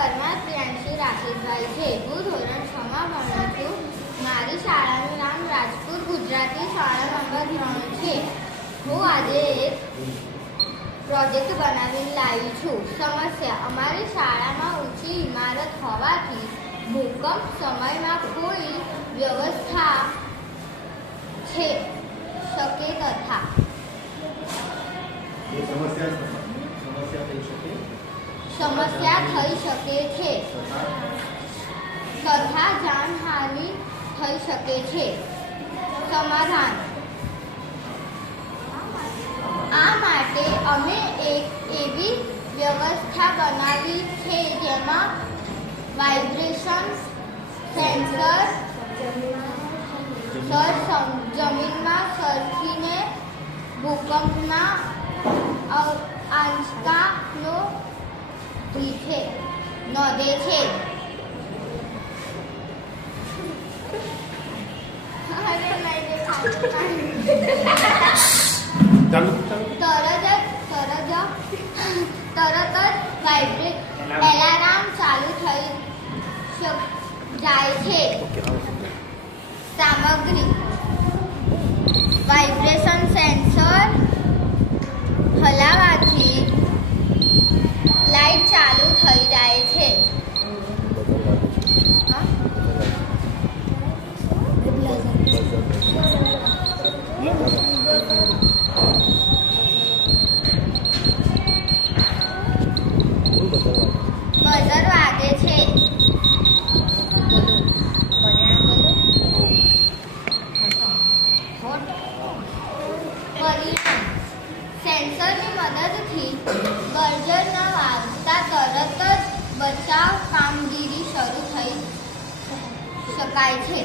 પરમાર પ્રિયાંશી રાકેશભાઈ છે. હું ધોરણ 6 માં ભણું છું. મારી શાળાનું નામ રાજપુર ગુજરાતી શાળા નંબર 3 છે. હું આજે એક પ્રોજેક્ટ બનાવીને લાવી છું. સમસ્યા: અમારી શાળામાં ઊંચી ઇમારત હોવાથી ભૂકંપ સમયમાં કોઈ વ્યવસ્થા છે શકે તથા સમસ્યા થઈ શકે છે તથા જાનહાનિ થઈ શકે છે. સમાધાન: આ માટે અમે એક એવી વ્યવસ્થા બનાવી છે જેમાં વાઇબ્રેશન સેન્સર જમીનમાં સરકીને ભૂકંપના આંચકાનો નોંધે છે. તરત જ એલાર્મ ચાલુ થઈ જાય છે. સામગ્રી: વાઇબ્રેશન સેન્સર હલાવવાથી લાઇટ ચાલુ થઈ જાય છે. બઝર વાગે છે. પરિણામ: સેન્સરની મદદથી બઝર ન વાગતા તરત જ બચાવ કામગીરી શરૂ થઈ શકાય છે.